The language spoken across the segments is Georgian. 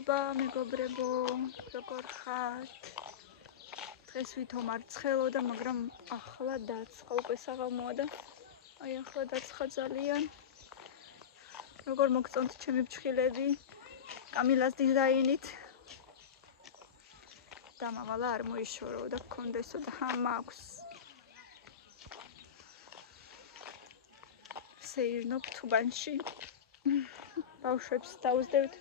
მადლობა მეგობრებო, როგორ ხართ? დღეს ვითომ არ ცხელოდა, მაგრამ ახლა დაცხა, უკვე საღამოა და აი ახლა დაცხა ძალიან. როგორ მოგწონთ ჩემი ფჩხილები? კამილას დიზაინით. დამავალა არ მოიშორო და გქონდესო და მაქვს. სეირნობ თუბანში. ბავშვებს დაუძდევთ.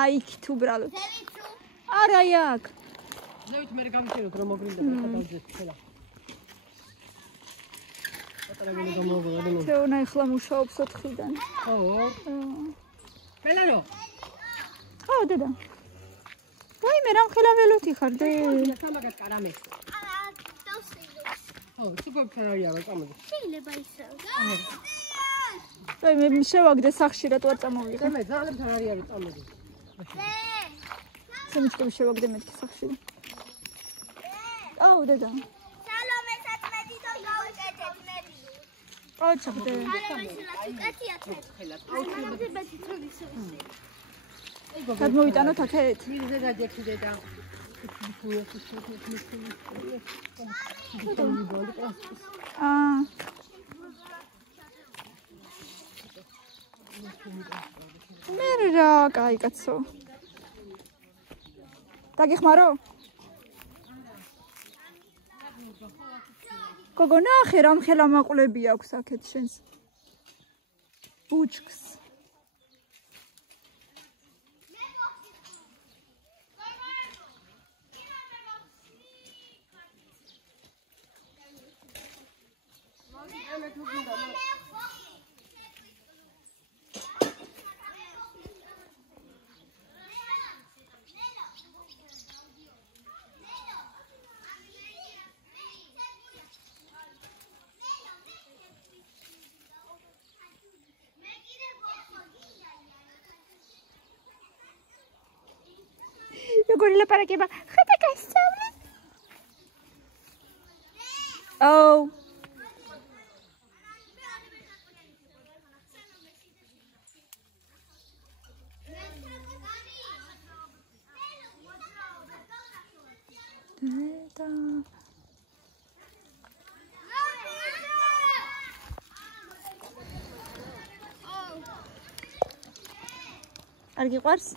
აი იქით უბრალოდ. არა იქ. ზევით მე გამიჩეროთ რომ მოგრინდა და დავძეთ ხელა. პატარაგელი გამოვაგდა. თეონა ახლა მუშაობს 4-დან. ხო. მელანო. ხო დედა. ვაი მე რამ ხელა ველოთი ხარ დე. სამაგად კარამე. ხო, სუპერ ფერარია რა წამოდი. შეიძლება ისე. ვაი მე შევაგდე სახში რა თუ არ წამოვიღე. მე ძალიან ფერარია რა წამოდი. შემიჭრები შევაგდე მეთქი სახში. აუ დედა. სალომესაც მეტი და გავუკეთეთ მე. აჩახდე. გადმოვიტანოთ აქეთ? მირზე გადიაքի დედა. მე რა კაი კაცო. დაგიხმარო? გოგო ნახე რამ ხელა მაყვლები აქვს აქეთ შენს. ბუჩქს. როგორი ლაპარაკება? ხათა გასწავლე? აუ. დედა. არ გიყვარს?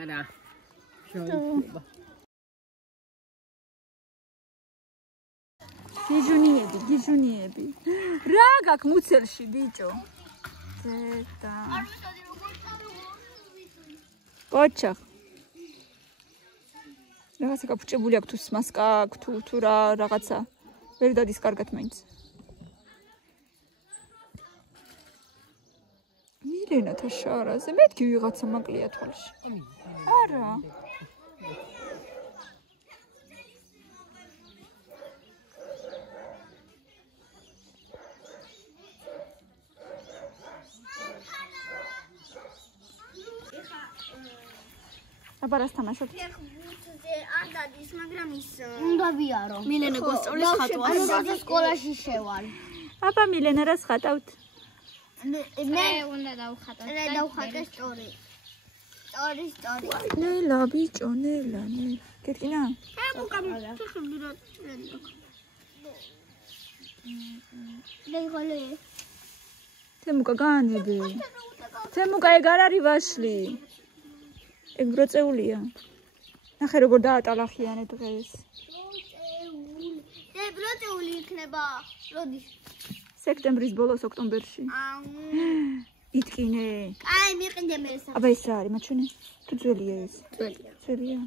არა. შეიძლება. გიჟუნიები. რა გაქვს მუცელში ბიჭო? დედა. კოჩა. რაღაცა გაფუჭებული აქვს თუ მასკა აქვს თუ რა რაღაცა. ვერ დადის კარგად მაინც. მილენათა შარაზე მეთქი ვიღაცა მაკლია თვალში. არა. აბარას თამაშობთ. არ დადის, მაგრამ ის უნდა ვიარო. მილენე გასწავლის ხატვას. ანუ სკოლაში შევალ. აბა მილენა რას ხატავთ? მე უნდა დავხატო. მე დავხატე სტორი. სტორი. ნელა ბიჭო, ნელა. გეტკინა? თემუკა განები. თემუკა ეგ არ არის ვაშლი. ეგ ბროწეულია. ნახე როგორ დაატალახიანე დღეს. ბროწეული იქნება. როდის? სექტემბრის ბოლოს ოქტომბერში. იტკინე. აი, მიყიდე მე ეს. აბა ეს რა არის, მაჩვენე? თუ ძველია ეს? ძველია.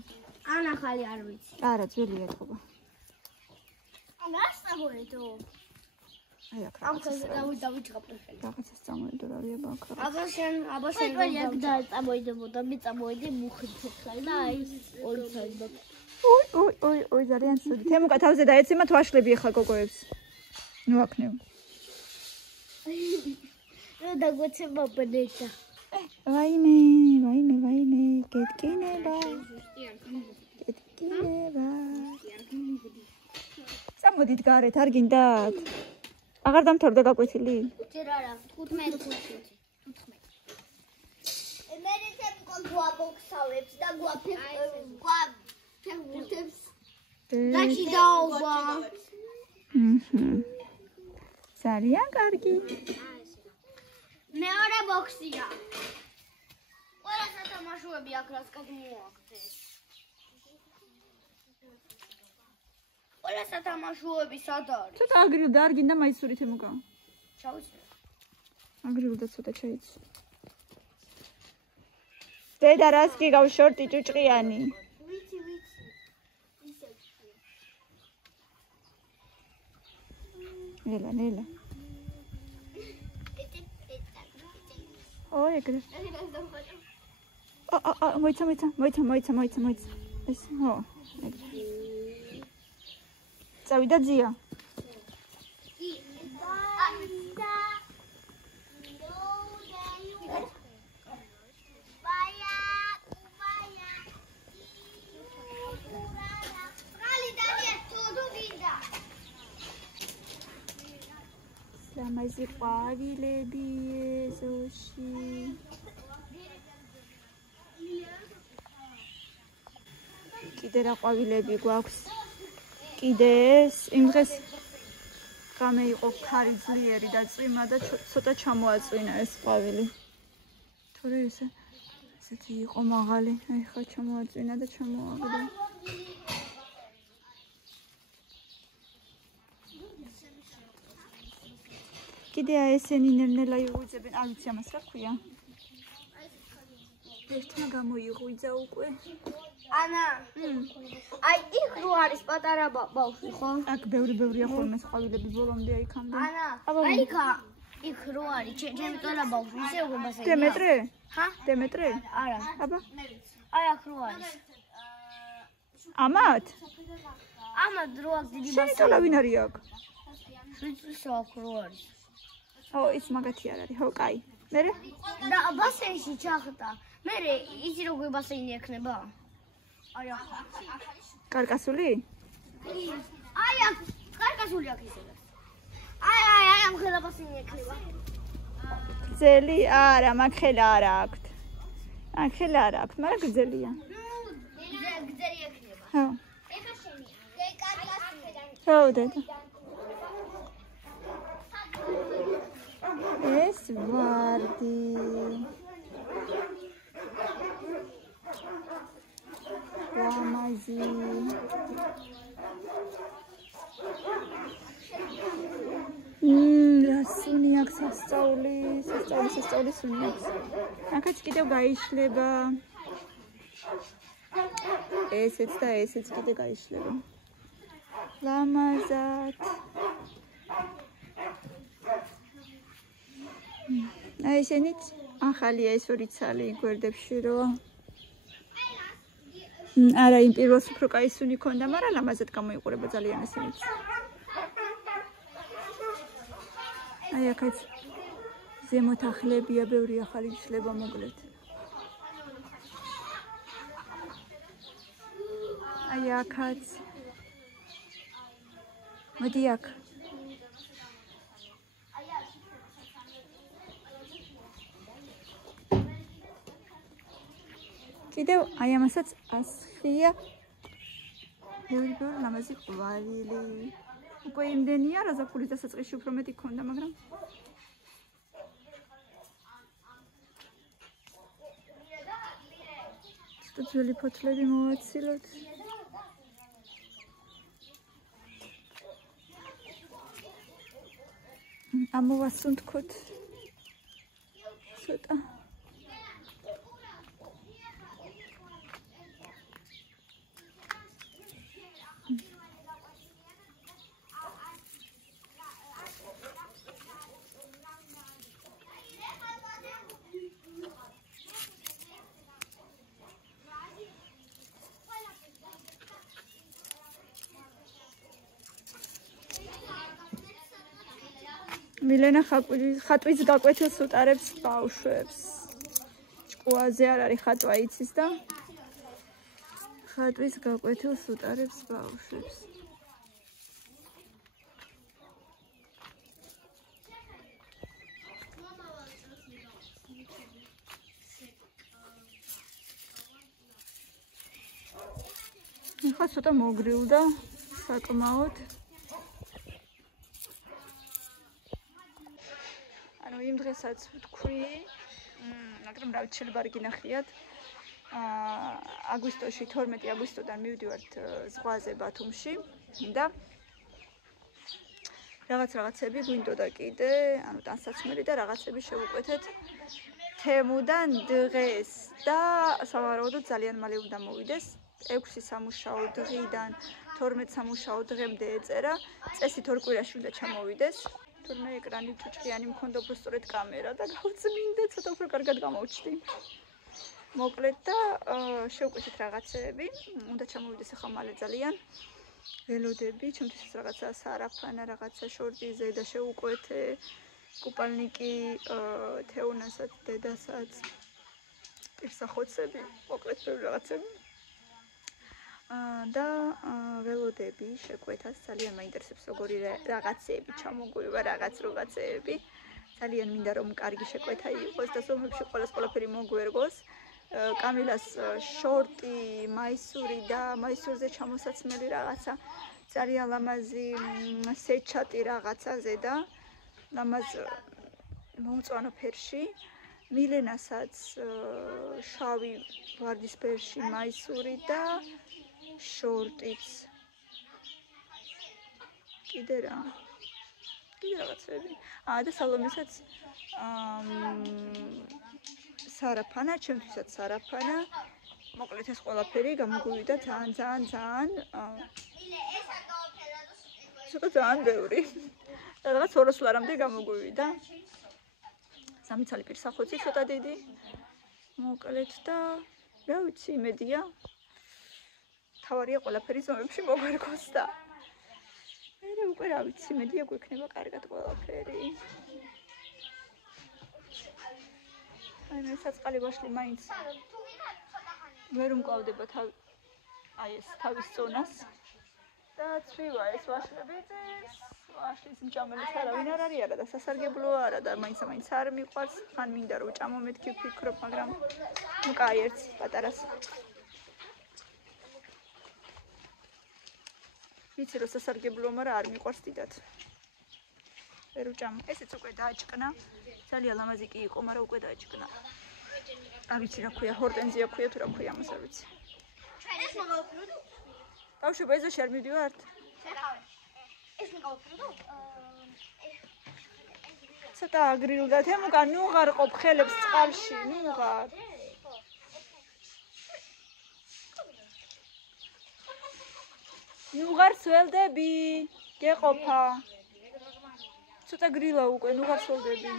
ან ახალი არ ვიცი. არა, ძველია თქობა. გასწავლეთო. აი აქ რაღაცა დავიჭყავ ხელი. რაღაცა წამოედო რა ვია ბაქა. აბა შენ აქ დააწამოიდებოდა, მე წამოიდე მუხითხალ და აი ორი წაიდა. ოი ძალიან ცუდი. თემუკა თავზე დაეცემა თუ აშლები ახლა გოგოებს. ნუ აქნევ. რა დაგვეცემა ბნეჭა. ვაიმე, გეტკინება. წამოდით გარეთ, არ გინდათ? აღარ დამთავრდა გაკვეთილი? ჯერ არა 15 ხუთი. მე ისე გვაბოქსავებს და გვაფეხბურთებს. დაჩი დაობა. ძალიან კარგი. მეორე ბოქსია. ყველა სათამაშოები აქ რას გადმოაგდეს. ყველა სათამაშოები სად არის? ცოტა აგრილდა, არ გინდა მაისურით ემოგა. ჩავიცე. აგრილდა ცოტა ჩაიცი. დედა რას გიგავ შორტი ჭუჭყიანი? ვიცი. ისე. ნელა. ой, ეგრე. მოიცა. ეს, ხო, ეგრე. წავიდა ძია. ლამაზი ყვავილები ეზოში. კიდე რა ყვავილები გვაქვს? კიდე ეს იმ დღეს გამე იყო ქარი ძლიერი და წვიმა და ცოტა ჩამოაწვინა ეს ყვავილი. თორე ესეთი იყო მაღალი, აი ხა ჩამოაწვინა და ჩამოაგდა. კიდე ესენი ნერნელა იღუძებენ, არ ვიცი ამას რა ქვია. ერთმა გამოიღვიძა უკვე. ანა. აი იქ რო არის პატარა ბავშვი, ხო? აქ ბევრია ხოლმე ყვავილები ბოლომდე იქამდე. ანა. აი იქ რო არის, ჩემი პატარა ბავშვი, ისე უღებასე. დემეტრე? ჰა? დემეტრე? არა. აბა. აი აქ რო არის. ამათ? ამათ რო აქ დიდი შენი თოლა ვინ არის აქ? შვიცის აქ რო არის. ო, ის მაგათი არ არის, ხო, კაი. მერე? და ბასენში ჩახტა. მერე იცი როგორ ბასენი ექნება? აი აქ. კარკასული? აი აქ, კარკასული აქ ისე. აი ამ ხელა ბასენი ექნება. გრძელი არა, მაგ ხელა არ აქვთ. აქ ხელა არ აქვთ, მაგრამ გრძელია. გრძელი ექნება. ხო. ეხა შენია. კარკასულიდან. ხო, დედა. ეს ვარდი. ლამაზი. რა სუნი აქვს სასწაული სუნი აქვს. აქაც კიდევ გაიშლება. ესეც და ესეც კიდე გაიშლება. ლამაზად. აი ესენიც ახალია ეს ორი ცალი გვერდებში რო. არა იმ პირველს უფრო კაი სუნი ქონდა, მაგრამ ლამაზად გამოიყურება ძალიან ესენიც. აი აქაც ზემოთ ახლებია, ბევრი ახალი შლება მოგლეთ. აი აქაც. მოდი აქ. კიდევ აი ამასაც ასხია. ბევრი ლამაზი ყვავილი. უკვე იმდენია, რაზაფხულის დასაწყისში უფრო მეტი ქონდა, მაგრამ ცოტა ძველი ფოთლები მოვაცილოთ. ამოვასუნთქოთ ცოტა. მილენა ხატვის გაკვეთილს უტარებს ბავშვებს. ჭკუაზე არ არის ხატვა იცის და ხატვის გაკვეთილს უტარებს ბავშვებს. ახლა ცოტა მოგრილდა საკმაოდ. ანუ იმ დღესაც ვთქვი, მაგრამ რა ვიცი, შეიძლება არ გინახიათ. აგვისტოში 12 აგვისტოდან მივდივართ ზღვაზე ბათუმში და რაღაცები გვინდოდა კიდე, ანუ ტანსაცმელი და რაღაცები შევუკვეთეთ თემუდან დღეს და სავარაუდოდ ძალიან მალე უნდა მოვიდეს. 6 სამუშაო დღიდან 12 სამუშაო დღემდე ეწერა. წესით 2 კვირაში უნდა ჩამოვიდეს. თურმე ეკრანი ჭუჭყიანი მქონდა უფრო სწორედ კამერა და გავწმინდე, ცოტა უფრო კარგად გამოვჩდი. მოკლედ და შევკვეთით რაღაცეები, უნდა ჩამოვიდეს ახლა მალე ძალიან. ველოდები, ჩემთვის რაღაცა სარაფანა, რაღაცა შორტი ზედა შევუკვეთე, კუპალნიკი, თეუნასაც, დედასაც, პირსახოცები, მოკლედ ბევრი რაღაცები. და ველოდები შეკვეთას ძალიან მაინტერესებს როგორი რაღაცეები ჩამოგვივა, რაღაცეები. ძალიან მინდა რომ კარგი შეკვეთა იყოს და ზომებში ყველაფერი მოგვერგოს. კამილას შორტი, მაისური და მაისურზე ჩამოსაცმელი რაღაცა, ძალიან ლამაზი სეჩატი რაღაცა ზედა, ლამაზ მომწვანო ფერში, მილენასაც შავი ვარდისფერში მაისური და შორტიც. კიდე რაღაცები. და სალომესაც სარაფანა, ჩემთვისაც სარაფანა. მოკლედ ეს ყველაფერი გამოგვივიდა ძალიან ძალიან ბევრი. რაღაც 200 ლარამდე გამოგვივიდა. 3 წელი პირსახოცი ცოტა დიდი. მოკლედ და რა ვიცი, იმედია. თავარია ყველაფერი ზომებში მოგვერგოს და მე უკვე რა ვიცი, იმედია გვექნება კარგად ყველაფერი. აი მე საწყალი ვაშლი მაინც ვერ უმკლავდება ეს თავის ზონას და ცვივა ეს ვაშლები წეს, ვაშლის მჭამელიც არავინ არ არის არა და სასარგებლო არა და მაინც არ მიყვარს, ხან მინდა რომ ჭამო მეთქი ვფიქრობ, მაგრამ ნუ კაი ერთს პატარას. ვიცი რომ სასარგებლოა, მაგრამ არ მიყვარს დიდად. ვერ ვჭამ. ესეც უკვე დააჭკნა. ძალიან ლამაზი კი იყო, მაგრამ უკვე დააჭკნა. არ ვიცი რა ქვია, ჰორტენზია ქვია თუ რა ქვია, ამას არ ვიცი. ეს მოგავფროდო? ბავშვობა ეზოში არ მივდივართ? ეს მოგავფროდო? ცოტა აგრილდა თემუკა, ნუ ღარ ყოფ ხელებს წყალში, ნუ ღარ. ნუ ღარ სველდები, გეყოფა. ცოტა გრილა უკვე, ნუ ღარ სველდები.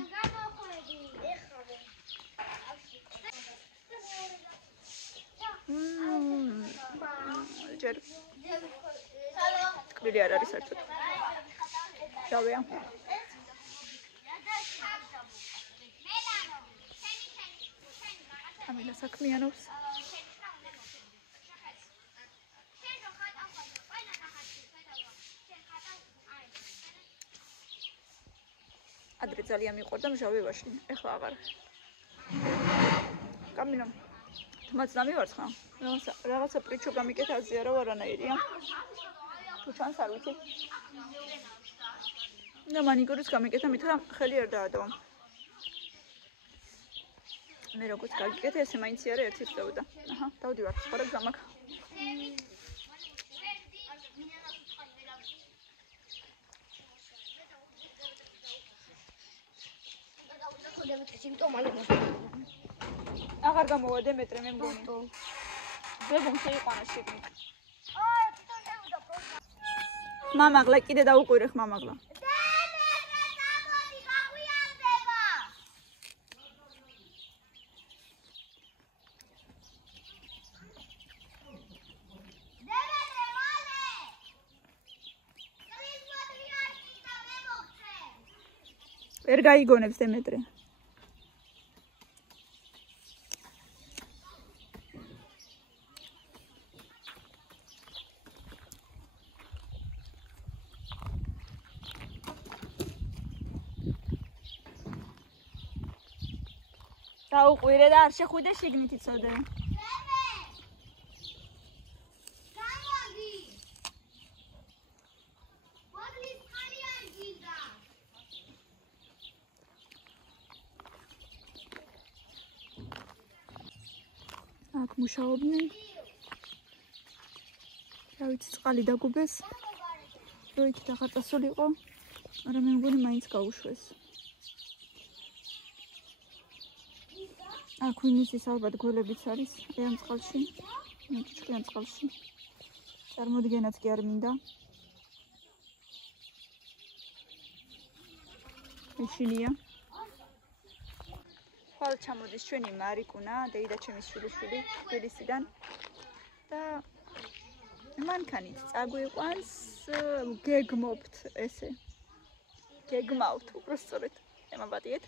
ჯერ ტკბილი არ არის საერთოდ. შავია. კამილა საქმიანობს. ადრე ძალიან მიყვარდა მჟავე ვაშლი, ეხლა აღარ. კამილა თმაც დამივარს ხა? რაღაცა პრიჩო გამიკეთა აზია რა არანაირია. თუ ჩანს არ ვიცი. და მანიკურის გამიკეთა მითხრა ხელი არ დაადო. მე როგორც გაგიკეთე, ესე მაინც არა ერთი წევდა. აჰა, დავდივარ, სხვა რა გზა მაქვს. აღარ გამოვა დემეტრე მე მგონი. ბებომ შეიყვანა შეგნით. მამაღლა კიდე დაუყვირე ხმამაღლა. ვერ გაიგონებს დემეტრე. დაუყვირე და არ შეხვიდე შიგნით იცოდე. გამოდი აქ მუშაობდნენ. რა ვიცი, წყალი დაგუბეს. როით აღარ წასულიყო, მაგრამ მე მგონი მაინც გაუშვეს. აქ ვინისის ალბათ გველებიც არის, ამ წყალში, ჭკვიან წყალში. წარმოდგენაც კი არ მინდა. ეშინია. ხვალ ჩამოდის ჩვენი მარიკუნა, დეიდა ჩემის შვილიშვილი, თბილისიდან. და მანქანით წაგვიყვანს, გეგმობთ ესე. გეგმავთ, უბრალოდ ემაბატიეთ.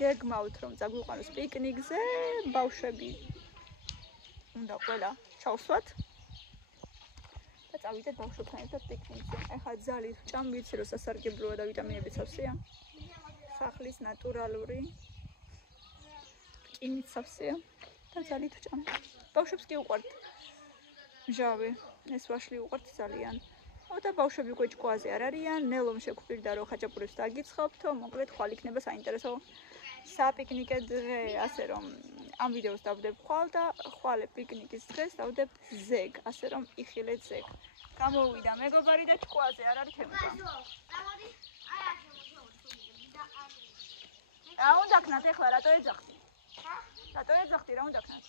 გეგმავთ რომ წაგვიყვანოს პიკნიკზე, ბავშვები უნდა ყველა ჩავსვათ და წავიდეთ ბავშვებთან ერთად პიკნიკზე. ეხლა ძალით ვჭამ, ვიცი რომ სასარგებლოა და ვიტამინები სავსეა. სახლის ნატურალური რკინით სავსეა და ძალით ვჭამ. ბავშვებს კი უყვართ მჟავე, ეს ვაშლი უყვართ ძალიან. და ბავშვები უკვე ჭკუაზე არ არიან, ნელომ შეგვპირდა რომ ხაჭაპურებს დაგიცხობთო, მოკლედ ხვალ იქნება საინტერესო საპიკნიკე დღე, ასე რომ ამ ვიდეოს დავდებ ხვალ და ხვალე პიკნიკის დღეს დავდებ ზეგ, ასე რომ იხილეთ ზეგ. გამოვიდა მეგობარი და ჭკუაზე არ არის თემება. რა უნდა ქნათ ეხლა, რატო ეძახდი? რატო ეძახდი, რა უნდა ქნათ?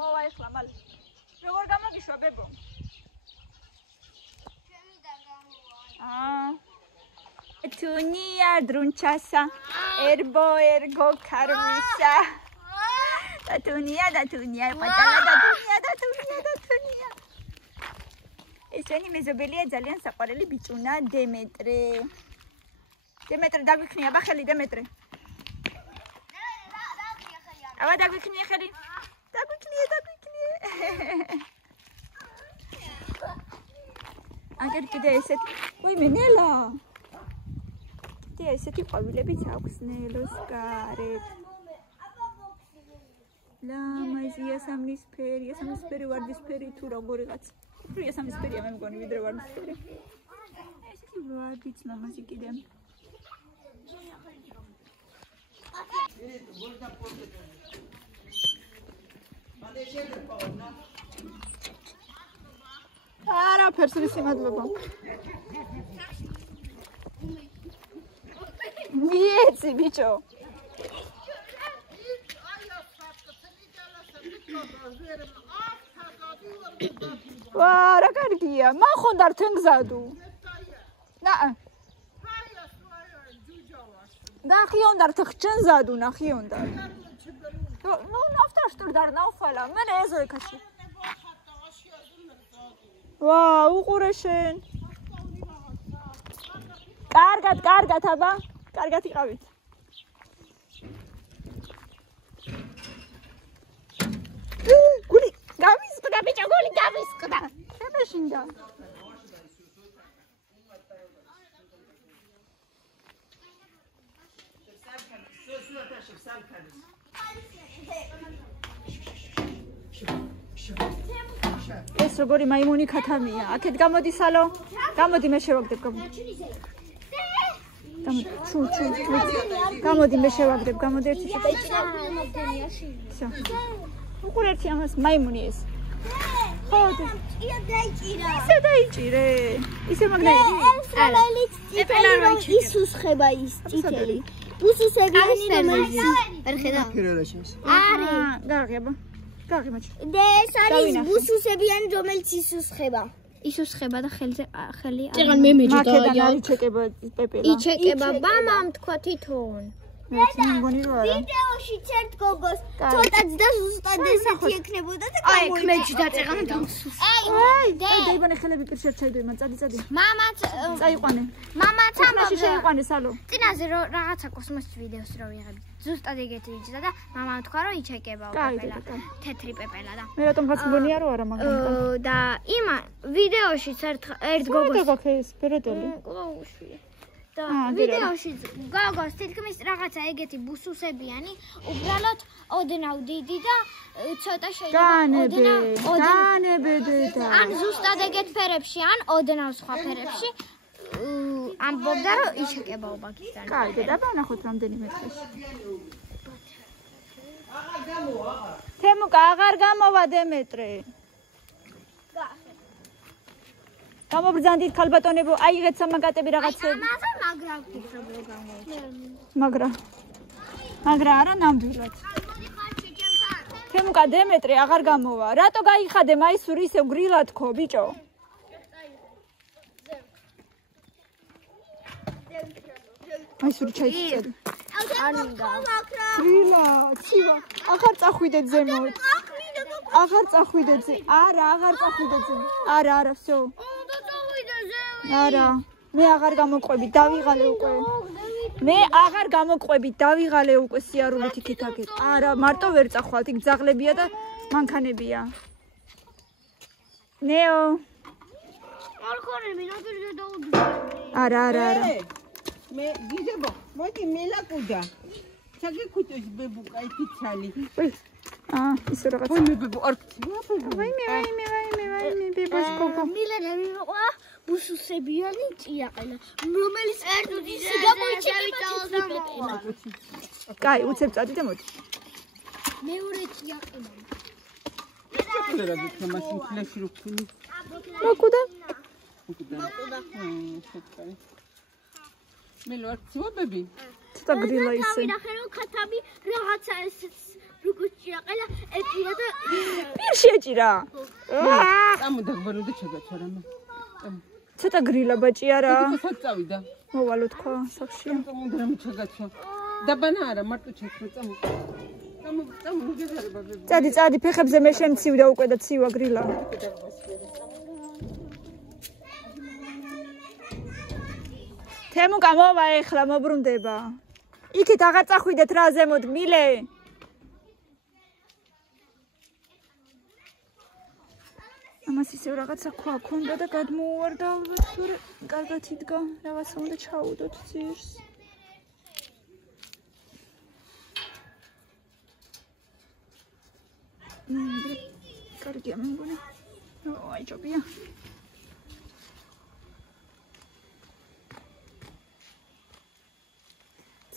მოვა ეხლა მალე. როგორ გამაგიშვა ბებო? Tunia drunchasa, erbo ergo karmisa. Da tunia, patala da tunia. ესენი მეზობელია ძალიან საყვარელი ბიჭუნა დემეტრე. დემეტრე დაგვიქნია ბახელი დემეტრე. ავა დაგვიქნია ხელი. დაგვიქნია. აგერ კიდე ესეთი. ვაიმე ნელა. კიდე ესეთი ყვავილებიც აქვს ნელოს გარეთ. ლამაზია სამნისფერი ვარდისფერი თუ როგორიღაც. უფრო სამნისფერია მე მგონი ვიდრე ვარდისფერი. ესეთი ვარდიც ლამაზი კიდე. არაფერს ვისიმადლობა. მიეცი ბიჭო. ვა, რა კარგია. მან ხონდარ თენ გზადუ. ნაა. ნახიონდარ თხჩენ ზადუ, ნახიონდარ. ნუ ნაფტაშტურდარ ნაუხალა. მე ეზო ეკაში. ვა, უყურე შენ. კარგად აბა. კარგად იყავით. გული გამისყდა ბიჭო, გული გამისყდა. შემეშინდა. ეს როგორი მაიმუნი ქათამია. აქეთ გამოდი სალო. გამოდი მე შევაგდებ. გამოდი მე შევაგდებ. გამოდი ერთი უყურე ერთი ამას მაიმუნი ეს. ხო, ისე დაიჭირე. ისე მაგნაირი. ისუსხება ის წითელი. უსუსებიანი რომელიც ვერ ხედავ. გაღება. გაღი მაჩი. და ეს არის უსუსებიანი რომელიც ისუსხება. ისუსხება და ხელზე ხელი არ. წეგან მე მეჯდა მაკედან არის ჩეკება პეპელა. იჩეკება ბამამ თქვა თვითონ. მე მგონი რომ არა. ვიდეოში ცერთ გოგოს ცოტაც და ზუსტად ესეთი ექნებოდა და აი მეჯდა წეგან დამსუს. აი დაიბანე ხელები პირშად ჩაიდო იმან წადი. მამაც წაიყვანე. მამაც მაშინ შეიყვანე სალო. წინაზე რომ რაღაცა კოსმოსის ვიდეოს რო ვიღებდი. ზუსტად ეგეთი იჯდა და მამამ თქვა რომ იჩეკებაო პეპელა. თეთრი პეპელა და. მე რატომ ხაც მგონია რომ არა მაგრამ. და იმა ვიდეოში ერთ გოგოს და გაქეს ბერეტელი. კლაუში. და ვიდეოში გოგოს თითქმის რაღაცა ეგეთი ბუსუსებიანი უბრალოდ ოდნავ დიდი და ცოტა შეიძლება განებე დედა. ან ზუსტად ეგეთ ფერებში ან ოდნავ სხვა ფერებში ამბობდა რომ იშეკება უბაქისთან. კაი, დაბანახოთ რამდენიმე დღეში. თემუკა აღარ გამოვა დემეტრე. გამობრძანდით ქალბატონებო, აიღეთ სამაგატები რაღაცები. მაგრამ ვფიქრობ რომ გამოვა. მაგრამ არა ნამდვილად. თემუკა დემეტრე აღარ გამოვა. რატო გაიხადე მაისური ისევ გრილად ხო, ბიჭო? მაისური ჩაიწერი. გრილა, ცივა. აღარ წახვიდეთ ზემოთ. აღარ წახვიდეთ. არა, აღარ წახვიდეთ. არა, всё. არა, მე აღარ გამოყვები, დავიღალე უკვე. მე აღარ გამოყვები, დავიღალე უკვე სიარულით იქითაკეთ. არა, მარტო ვერ წახვალთ, იქ ძაღლებია და მანქანებია. ნეო. არ ხარ მინატრზე დაუდი. არა. მე გიძებო, მოდი მელაკუდა. საგეკუთვეს ბებუკა იფიცალი. ისე რაღაც. ვაიმე ბებუ, არ ქცია ბებუ. ვაიმე, ბებოშკო. მილანა მიყვა ბუსუსებიანი ჭიაყელა, რომელიც ერთუდის გამოიჩეკება. კაი, უცებ წადი და მოდი. მეორე ჭიაყელა. რა გიქნა მაშინ ფლეში რო ქუნი. მოკუდა. მე რო არ ქცია ბები. ცოტა გრილა ისე. ვინახე რომ ქათამი რაღაცა ეს როგორც ჭიაყელა ეჭირა და პირში ეჭირა. წამოდაგბანო და ჩაგაჩა რამე. ცოტა გრილა ბაჭი არა. სად წავიდა? მოვალო თქვა სახში. წამოდა რამე ჩაგაჩა. დაბანა არა, მარტო ჩაქრო წამო. წამო მიგეზარება ბები. წადი, ფეხებზე მე შემცივდა უკვე და ცივა გრილა. თემუკა მოვა ეხლა მობრუნდება. იქით აღარ წახვიდეთ რა ზემოთ მილე. ამას ისევ რაღაცა ქვა ქონდა და გადმოუვარდა ალბათ, თორე კარგად იდგა, რაღაცა უნდა ჩაუდოთ ძირს. კარგია მე მგონი. აი ჯობია.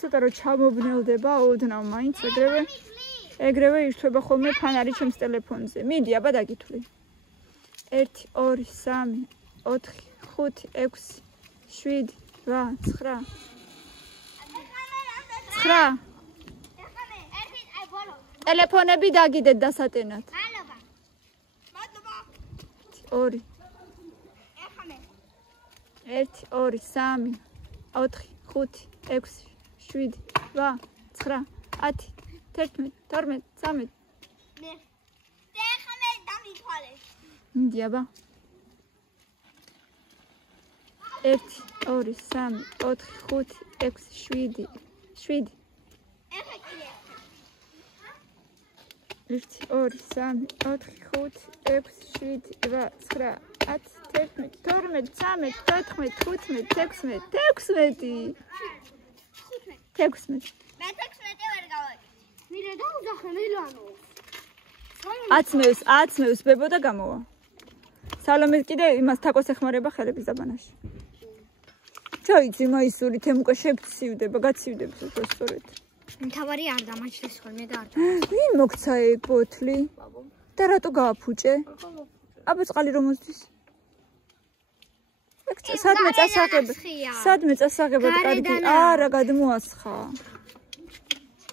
ცოტა რომ ჩამობნელდება ოდნავ მაინც ეგრევე ირთვება ხოლმე ფანარი ჩემს ტელეფონზე. მიდი აბა დაგითვლი. 1 2 3 4 5 6 7 8 9 9 ტელეფონები დაგიდეთ დასატენად. 2 1 2 3 4 5 6 7 8 9 10 11 12 13 მიდი აბა 1 2 3 4 5 6 7 7 1 2 3 4 5 6 7 8 9 10 11 12 13 14 15 16 16 მე 16 ვერ გავაკეთე. მირე დაუძახე მილანო. აცმევს ბებო და გამოვა. სალომე კიდე იმას თაკოს ეხმარება ხელების დაბანაში. ჩაიცი მაისური თემუკა შეფცივდება, გაცივდებს უფრო სწორედ. მთავარი არ დამაჩნდეს ხოლმე და არ. ვინ მოგცა ეგ ბოთლი? და რატო გააფუჭე? აბა წყალი რომ მოსდის? სადმე წასაღებად კარგი. არა, გადმოასხა.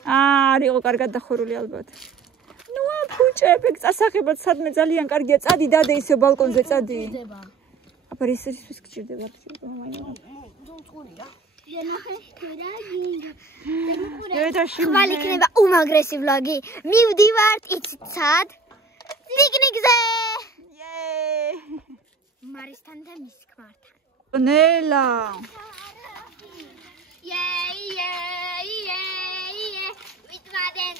არ იყო კარგად დახურული ალბათ. ნუ აფუჭებ, ეგ წასაღებად სადმე ძალიან კარგია. წადი დადე ისე ბალკონზე წადი. აბა ისეთვის გჭირდება. ხვალ იქნება უმაგრესი ვლოგი. მივდივართ იცით სად? პიკნიკზე. მარისთან და მის ქმართან. ნელა. ვიტმადენ.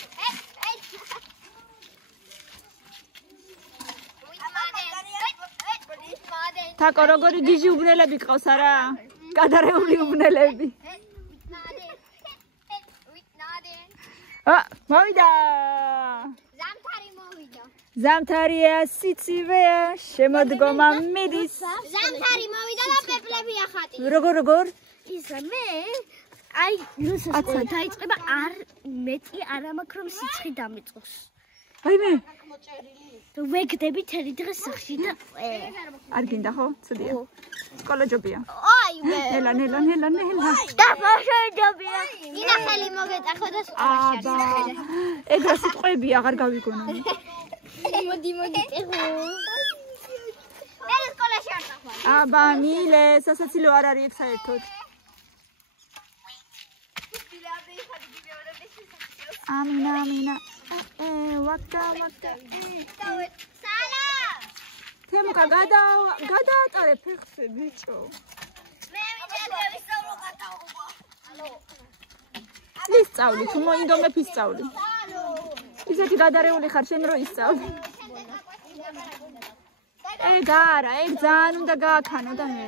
თაკო როგორი გიჟი უბნელები ყავს არა? გადარეული უბნელები. მოვიდა. ზამთარია, სიცივეა, შემოდგომა მიდის. ზამთარი მოვიდა და პეპლები ახატი. როგორ? ისა მე აი რუსეთს დაიწყება არ მეტი არ ამაქვს რომ სიცხი დამიწყოს. აი მე ვეგდები თერი დღე სახში და არ გინდა ხო? ცუდია. სკოლა ჯობია. აი მე. ნელა. და მოშეჯობია. ინა ხელი მოგეწახო და სკოლაში აბა. ეგრე სიტყვები აღარ გავიგონა. მოდი ტეხო. მე სკოლაში არ წახვარ. აბა მილე, სასაცილო არ არის ეგ საერთოდ. ამინა. ვაკა. სალა. თემუკა გადაატარე ფეხზე ბიჭო. მე ვიჭერე ვისწავლო გადაუღო. ისწავლი, თუ მოინდომებ ისწავლი. ისეთი გადარეული ხარ შენ რო ისწავლი. ეგ არა, ეგ ძალიან უნდა გააქანო და მე.